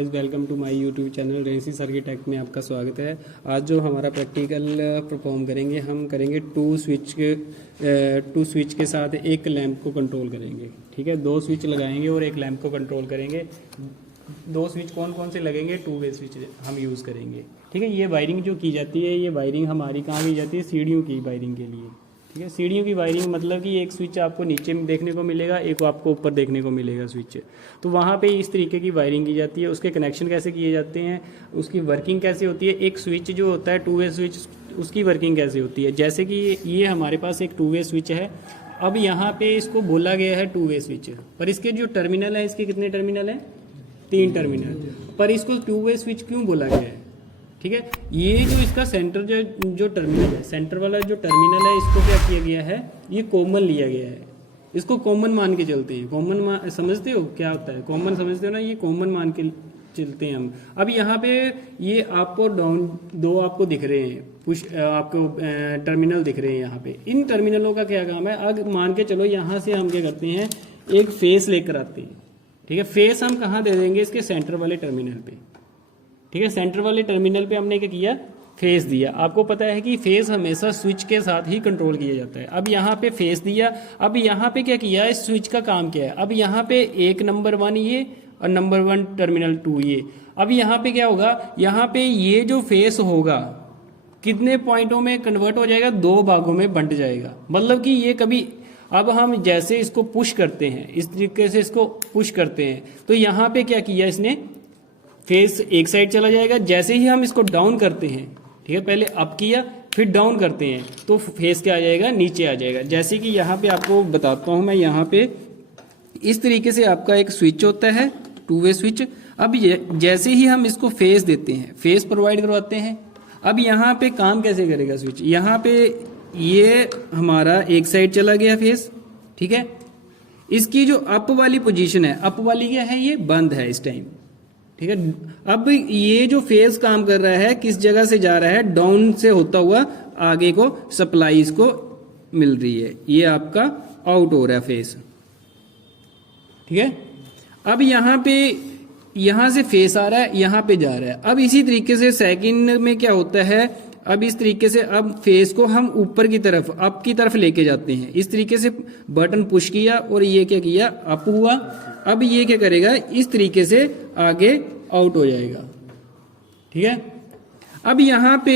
Guys, welcome to my YouTube channel रेंसी circuit tech में आपका स्वागत है। आज जो हमारा प्रैक्टिकल परफॉर्म करेंगे, हम करेंगे टू स्विच के साथ एक लैंप को कंट्रोल करेंगे। ठीक है, दो स्विच लगाएंगे और एक लैंप को कंट्रोल करेंगे। दो स्विच कौन कौन से लगेंगे? टू वे स्विच हम यूज़ करेंगे। ठीक है, ये वायरिंग जो की जाती है, ये वायरिंग हमारी कहाँ की जाती है? सीढ़ियों की वायरिंग के लिए। ठीक है, सीढ़ियों की वायरिंग मतलब कि एक स्विच आपको नीचे में देखने को मिलेगा, एक आपको ऊपर देखने को मिलेगा स्विच। तो वहाँ पे इस तरीके की वायरिंग की जाती है। उसके कनेक्शन कैसे किए जाते हैं, उसकी वर्किंग कैसे होती है, एक स्विच जो होता है टू वे स्विच, उसकी वर्किंग कैसे होती है। जैसे कि ये हमारे पास एक टू वे स्विच है। अब यहाँ पे इसको बोला गया है टू वे स्विच, पर इसके जो टर्मिनल है, इसके कितने टर्मिनल हैं? 3 टर्मिनल। पर इसको टू वे स्विच क्यों बोला गया है? ठीक है, ये जो इसका सेंटर जो टर्मिनल है, सेंटर वाला जो टर्मिनल है, इसको क्या किया गया है? ये कॉमन लिया गया है। इसको कॉमन मान के चलते हैं। कॉमन समझते हो क्या होता है? कॉमन समझते हो ना? ये कॉमन मान के चलते हैं हम। अब यहाँ पे ये आपको डाउन दो आपको दिख रहे हैं, पुश आपको टर्मिनल दिख रहे हैं यहाँ पे। इन टर्मिनलों का क्या काम है? अब मान के चलो यहाँ से हम क्या करते हैं, एक फेस लेकर आते हैं। ठीक है, फेस हम कहाँ दे देंगे? इसके सेंटर वाले टर्मिनल पे। ठीक है, सेंटर वाले टर्मिनल पे हमने क्या किया? फेस दिया। आपको पता है कि फेस हमेशा स्विच के साथ ही कंट्रोल किया जाता है। अब यहाँ पे फेस दिया। अब यहाँ पे क्या किया? इस स्विच का काम क्या है? अब यहाँ पे एक नंबर 1 ये और नंबर 1 टर्मिनल 2 ये। अब यहाँ पे क्या होगा? यहाँ पे ये जो फेस होगा कितने पॉइंटों में कन्वर्ट हो जाएगा? 2 भागों में बंट जाएगा। मतलब कि ये कभी, अब हम जैसे इसको पुश करते हैं, इस तरीके से इसको पुश करते हैं, तो यहाँ पे क्या किया इसने? फेस एक साइड चला जाएगा। जैसे ही हम इसको डाउन करते हैं, ठीक है, पहले अप किया फिर डाउन करते हैं, तो फेस क्या आ जाएगा? नीचे आ जाएगा। जैसे कि यहाँ पे आपको बताता हूँ मैं, यहाँ पे इस तरीके से आपका एक स्विच होता है, टू वे स्विच। अब जैसे ही हम इसको फेस देते हैं, फेस प्रोवाइड करवाते हैं, अब यहाँ पे काम कैसे करेगा स्विच? यहाँ पे ये हमारा एक साइड चला गया फेस। ठीक है, इसकी जो अप वाली पोजीशन है, अप वाली क्या है? ये बंद है इस टाइम। ठीक है, अब ये जो फेस काम कर रहा है, किस जगह से जा रहा है? डाउन से होता हुआ आगे को सप्लाई इसको मिल रही है। ये आपका आउट हो रहा है फेस। ठीक है, अब यहां से फेस आ रहा है, यहां पे जा रहा है। अब इसी तरीके से सेकंड में क्या होता है? अब इस तरीके से अब फेस को हम ऊपर की तरफ, अप की तरफ लेके जाते हैं। इस तरीके से बटन पुश किया और ये क्या किया? अप हुआ। अब ये क्या करेगा? इस तरीके से आगे आउट हो जाएगा। ठीक है, अब यहाँ पे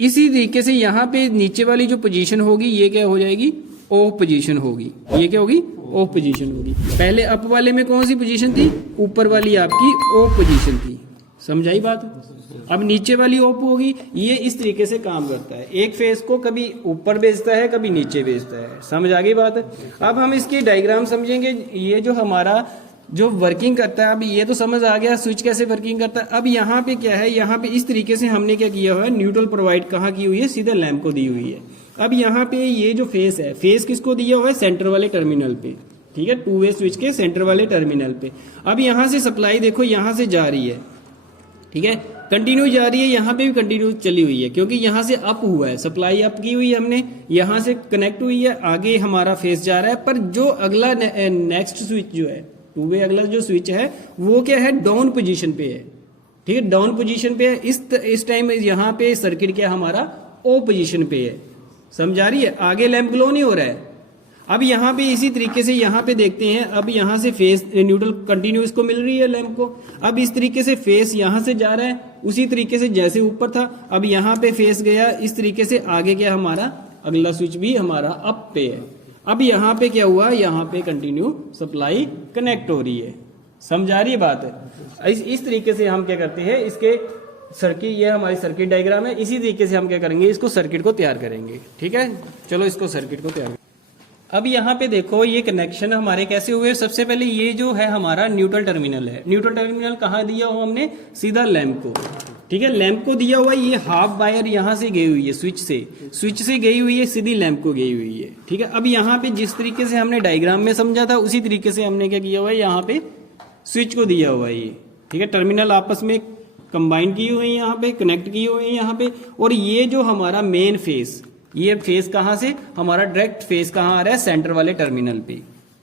इसी तरीके से यहाँ पे नीचे वाली जो पोजीशन होगी, ये क्या हो जाएगी? ऑफ पोजीशन होगी। ये क्या होगी? ऑफ पोजीशन होगी। पहले अप वाले में कौन सी पोजीशन थी? ऊपर वाली आपकी ऑफ पोजीशन थी। समझाई बात? अब नीचे वाली ऑफ होगी। ये इस तरीके से काम करता है। एक फेस को कभी ऊपर भेजता है, कभी नीचे भेजता है। समझ आ गई बात? अब हम इसकी डायग्राम समझेंगे। ये जो हमारा जो वर्किंग करता है, अब ये तो समझ आ गया स्विच कैसे वर्किंग करता है। अब यहाँ पे क्या है? यहाँ पे इस तरीके से हमने क्या किया हुआ है? न्यूट्रल प्रोवाइड कहाँ की हुई है? सीधे लैंप को दी हुई है। अब यहाँ पे ये जो फेस है, फेस किसको दिया हुआ है? सेंटर वाले टर्मिनल पे। ठीक है, टू वे स्विच के सेंटर वाले टर्मिनल पे। अब यहाँ से सप्लाई देखो, यहाँ से जा रही है। ठीक है, कंटिन्यू जा रही है। यहाँ पे भी कंटिन्यू चली हुई है, क्योंकि यहाँ से अप हुआ है, सप्लाई अप की हुई है हमने, यहाँ से कनेक्ट हुई है, आगे हमारा फेस जा रहा है। पर जो अगला नेक्स्ट स्विच जो है, टू वे अगला जो स्विच है, वो क्या है? डाउन पोजीशन पे है। ठीक है, डाउन पोजीशन पे है। इस टाइम यहाँ पे सर्किट क्या हमारा? ओ पोजीशन पे है। समझ आ रही है? आगे लैंप ग्लो नहीं हो रहा है। अब यहाँ पे इसी तरीके से यहाँ पे देखते हैं। अब यहाँ से फेस न्यूट्रल कंटिन्यू इसको मिल रही है लैंप को। अब इस तरीके से फेस यहाँ से जा रहा है, उसी तरीके से जैसे ऊपर था। अब यहाँ पे फेस गया, इस तरीके से आगे क्या हमारा अगला स्विच भी हमारा अप पे है। अब यहाँ पे क्या हुआ? यहाँ पे कंटिन्यू सप्लाई कनेक्ट हो रही है। समझ आ रही है बात? इस तरीके से हम क्या करते हैं, इसके सर्किट, ये हमारी सर्किट डायग्राम है। इसी तरीके से हम क्या करेंगे? इसको सर्किट को तैयार करेंगे। ठीक है, चलो इसको सर्किट को तैयार। अब यहाँ पे देखो, ये कनेक्शन हमारे कैसे हुए? सबसे पहले ये जो है हमारा न्यूट्रल टर्मिनल है। न्यूट्रल टर्मिनल कहाँ दिया हुआ हमने? सीधा लैंप को। ठीक है, लैंप को दिया हुआ है। ये हाफ वायर यहाँ से गई हुई है, स्विच से गई हुई है, सीधी लैंप को गई हुई है। ठीक है, अब यहाँ पे जिस तरीके से हमने डायग्राम में समझा था, उसी तरीके से हमने क्या किया हुआ है? यहाँ पे स्विच को दिया हुआ है ये। ठीक है, टर्मिनल आपस में कंबाइन की हुई है, यहाँ पे कनेक्ट की हुई है यहाँ पे। और ये जो हमारा मेन फेस, ये फेस कहाँ से? हमारा डायरेक्ट फेस कहाँ आ रहा है? सेंटर वाले टर्मिनल पे।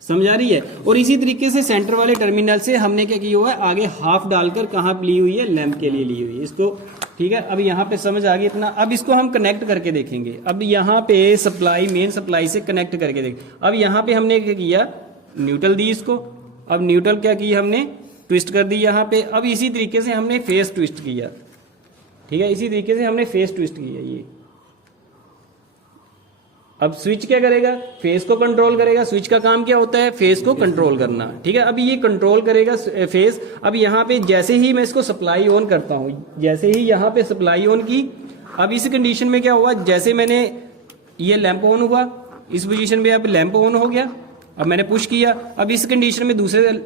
समझ आ रही है। और इसी तरीके से सेंटर वाले टर्मिनल से हमने क्या किया हुआ है, आगे हाफ डालकर कहाँ ली हुई है, लैंप के लिए ली हुई है इसको। ठीक है, अब यहाँ पे समझ आ गई इतना। अब इसको हम कनेक्ट करके देखेंगे। अब यहाँ पे सप्लाई, मेन सप्लाई से कनेक्ट करके देखें। अब यहाँ पे हमने क्या किया, न्यूट्रल दी इसको। अब न्यूट्रल क्या की, हमने ट्विस्ट कर दी यहाँ पे। अब इसी तरीके से हमने फेस ट्विस्ट किया। ठीक है, इसी तरीके से हमने फेस ट्विस्ट किया ये। अब स्विच क्या करेगा, फेस को कंट्रोल करेगा। स्विच का काम क्या होता है, फेस को कंट्रोल करना। ठीक है, अब ये कंट्रोल करेगा फेस। अब यहाँ पे जैसे ही मैं इसको सप्लाई ऑन करता हूँ, जैसे ही यहाँ पे सप्लाई ऑन की, अब इस कंडीशन में क्या हुआ, जैसे मैंने ये लैंप ऑन हुआ, इस पोजीशन पे अब लैंप ऑन हो गया। अब मैंने पुश किया। अब इस कंडीशन में दूसरे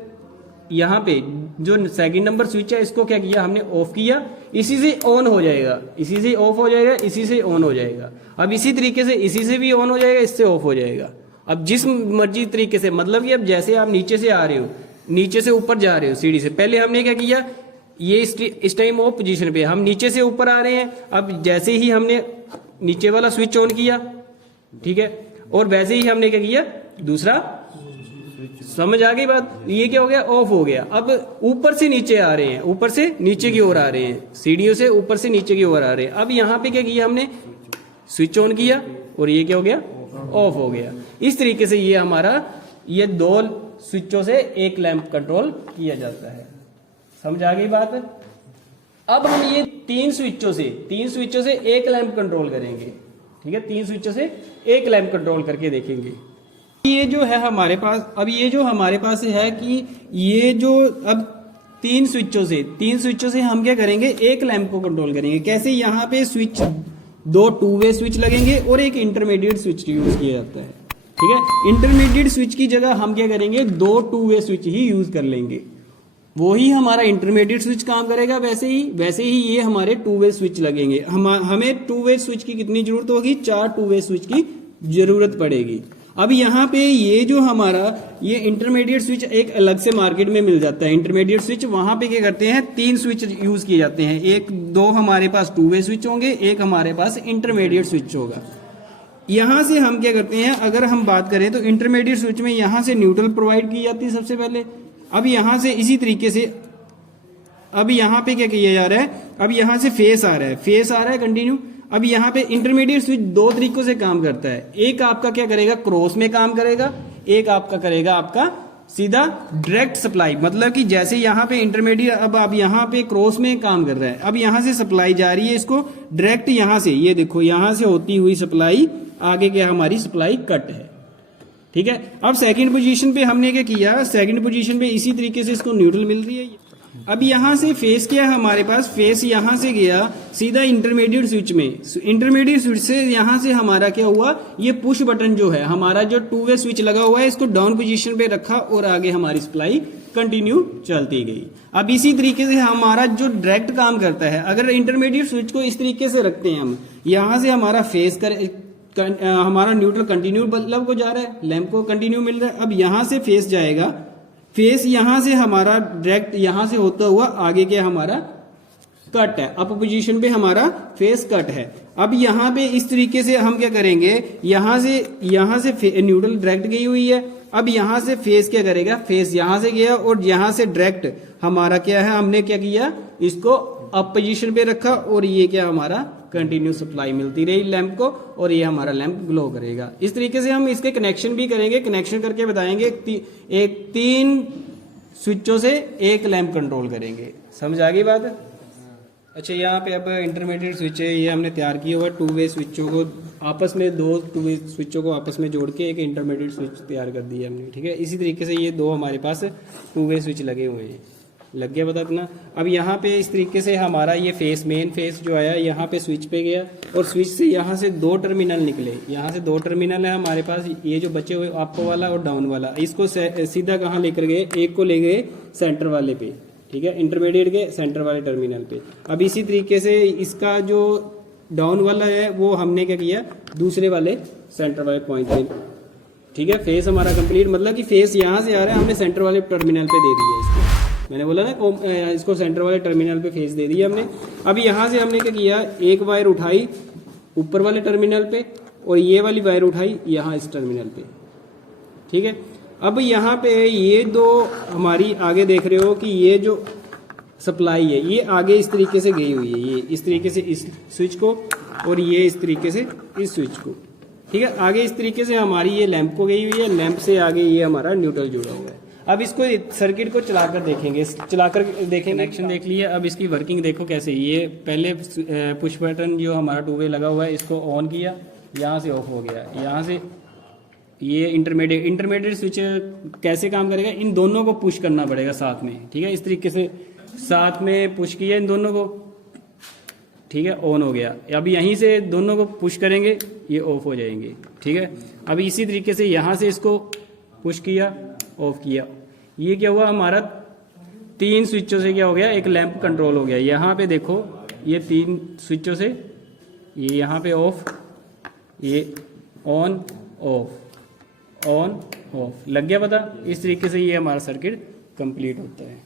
यहाँ पे जो सेकंड नंबर स्विच है, इसको क्या किया, हमने ऑफ किया। इसी से ऑन हो जाएगा, इसी से ऑफ हो जाएगा, इसी से ऑन हो जाएगा। अब इसी तरीके से इसी से भी ऑन हो जाएगा, इससे ऑफ हो जाएगा। अब जिस मर्जी तरीके से, मतलब कि अब जैसे आप नीचे से आ रहे हो, नीचे से ऊपर जा रहे हो सीढ़ी से, पहले हमने क्या किया, ये इस टाइम ऑफ पोजीशन पे हम नीचे से ऊपर आ रहे हैं। अब जैसे ही हमने नीचे वाला स्विच ऑन किया, ठीक है, और वैसे ही हमने क्या किया, दूसरा, समझ आ गई बात, ये क्या हो गया, ऑफ हो गया। अब ऊपर से नीचे आ रहे हैं, ऊपर से नीचे की ओर आ रहे हैं, सीढ़ियों से ऊपर से नीचे की ओर आ रहे हैं। अब यहाँ पे क्या किया, हमने स्विच ऑन किया और ये क्या हो गया, ऑफ हो गया। इस तरीके से ये हमारा, ये दो स्विचों से एक लैंप कंट्रोल किया जाता है। समझ आ गई बात। अब हम ये तीन स्विचों से एक लैंप कंट्रोल करेंगे। ठीक है, तीन स्विचों से एक लैंप कंट्रोल करके देखेंगे। ये जो है हमारे पास, अब ये जो हमारे पास है कि ये जो अब तीन स्विचों से हम क्या करेंगे, एक लैंप को कंट्रोल करेंगे। कैसे, यहाँ पे स्विच, दो टू वे स्विच लगेंगे और एक इंटरमीडिएट स्विच यूज किया जाता है। ठीक है, इंटरमीडिएट स्विच की जगह हम क्या करेंगे, दो टू वे स्विच ही यूज कर लेंगे। वो ही हमारा इंटरमीडिएट स्विच काम करेगा। वैसे ही ये हमारे टू वे स्विच लगेंगे। हमें टू वे स्विच की कितनी जरूरत होगी, 4 टू वे स्विच की जरूरत पड़ेगी। अब यहाँ पे ये जो हमारा ये इंटरमीडिएट स्विच एक अलग से मार्केट में मिल जाता है। इंटरमीडिएट स्विच वहां पे क्या करते हैं, 3 स्विच यूज किए जाते हैं। एक, दो हमारे पास टू वे स्विच होंगे, एक हमारे पास इंटरमीडिएट स्विच होगा। यहां से हम क्या करते हैं, अगर हम बात करें तो इंटरमीडिएट स्विच में यहां से न्यूट्रल प्रोवाइड की जाती है सबसे पहले। अब यहां से इसी तरीके से, अब यहाँ पे क्या किया जा रहा है, अब यहां से फेस आ रहा है कंटिन्यू। अब यहाँ पे इंटरमीडिएट स्विच दो तरीकों से काम करता है। एक आपका क्या करेगा, क्रॉस में काम करेगा, एक आपका करेगा आपका सीधा डायरेक्ट सप्लाई। मतलब कि जैसे यहाँ पे इंटरमीडिएट, अब आप यहाँ पे क्रॉस में काम कर रहा है। अब यहाँ से सप्लाई जा रही है इसको डायरेक्ट, यहाँ से ये देखो, यहाँ से होती हुई सप्लाई आगे क्या, हमारी सप्लाई कट है। ठीक है, अब सेकंड पोजीशन पे हमने क्या किया, सेकंड पोजीशन पे इसी तरीके से इसको न्यूट्रल मिल रही है। अब यहां से फेस क्या है हमारे पास, फेस यहां से गया सीधा इंटरमीडिएट स्विच में। इंटरमीडिएट स्विच से यहां से हमारा क्या हुआ, ये पुश बटन जो है हमारा, जो टू वे स्विच लगा हुआ है, इसको डाउन पोजीशन पे रखा और आगे हमारी सप्लाई कंटिन्यू चलती गई। अब इसी तरीके से हमारा जो डायरेक्ट काम करता है, अगर इंटरमीडिएट स्विच को इस तरीके से रखते हैं हम, यहां से हमारा फेस हमारा न्यूट्रल कंटिन्यू बल्ब को जा रहा है, लैंप को कंटिन्यू मिल रहा है। अब यहां से फेस जाएगा, फेस यहां से हमारा डायरेक्ट यहां से होता हुआ आगे क्या हमारा कट है, अप पोजीशन पे हमारा फेस कट है। अब यहां पे इस तरीके से हम क्या करेंगे, यहां से न्यूट्रल डायरेक्ट गई हुई है। अब यहां से फेस क्या करेगा, फेस यहां से गया और यहां से डायरेक्ट हमारा क्या है, हमने क्या किया, इसको अप पोजीशन पे रखा और ये क्या हमारा कंटिन्यू सप्लाई मिलती रही लैंप को और ये हमारा लैंप ग्लो करेगा। इस तरीके से हम इसके कनेक्शन भी करेंगे, कनेक्शन करके बताएंगे। एक 3 स्विचों से एक लैंप कंट्रोल करेंगे। समझ आ गई बात। अच्छा, यहाँ पे अब इंटरमीडिएट स्विच है, ये हमने तैयार किया हुआ टू वे स्विचों को आपस में, दो टू वे स्विचों को आपस में जोड़ के एक इंटरमीडिएट स्विच तैयार कर दिया हमने। ठीक है, इसी तरीके से ये दो हमारे पास टू वे स्विच लगे हुए हैं। लग गया पता इतना। अब यहाँ पे इस तरीके से हमारा ये फेस, मेन फेस जो आया यहाँ पे स्विच पे गया और स्विच से यहाँ से 2 टर्मिनल निकले। यहाँ से 2 टर्मिनल है हमारे पास, ये जो बचे हुए अप वाला और डाउन वाला। इसको सीधा कहाँ लेकर गए, एक को ले गए सेंटर वाले पे। ठीक है, इंटरमीडिएट के सेंटर वाले टर्मिनल पे। अब इसी तरीके से इसका जो डाउन वाला है वो हमने क्या किया, दूसरे वाले सेंटर वाले पॉइंट पे। ठीक है, फेस हमारा कंप्लीट, मतलब कि फेस यहाँ से आ रहा है, हमने सेंटर वाले टर्मिनल पे दे दिया इसको। मैंने बोला ना, इसको सेंटर वाले टर्मिनल पे फेस दे दिया हमने। अब यहाँ से हमने क्या किया, एक वायर उठाई ऊपर वाले टर्मिनल पे और ये वाली वायर उठाई यहाँ इस टर्मिनल पे। ठीक है, अब यहाँ पे ये दो हमारी आगे देख रहे हो कि ये जो सप्लाई है ये आगे इस तरीके से गई हुई है, ये इस तरीके से इस स्विच को और ये इस तरीके से इस स्विच को, ठीक है। आगे इस तरीके से हमारी ये लैंप को गई हुई है, लैंप से आगे ये हमारा न्यूट्रल जुड़ा हुआ है। अब इसको सर्किट को चलाकर देखेंगे, चलाकर देखेंगे, कनेक्शन देख लिया। अब इसकी वर्किंग देखो कैसे। ये पहले पुश बटन जो हमारा 2 वे लगा हुआ है इसको ऑन किया, यहाँ से ऑफ हो गया, यहाँ से ये इंटरमीडिएट स्विच कैसे काम करेगा, इन दोनों को पुश करना पड़ेगा साथ में, ठीक है। इस तरीके से साथ में पुश किया इन दोनों को, ठीक है, ऑन हो गया। अब यहीं से दोनों को पुश करेंगे ये ऑफ हो जाएंगे, ठीक है। अब इसी तरीके से यहाँ से इसको पुश किया, ऑफ किया, ये क्या हुआ हमारा 3 स्विचों से क्या हो गया, एक लैंप कंट्रोल हो गया। यहाँ पे देखो ये 3 स्विचों से ये यहाँ पे ऑफ, ये ऑन ऑफ, ऑन ऑफ लग गया पता। इस तरीके से ये हमारा सर्किट कंप्लीट होता है।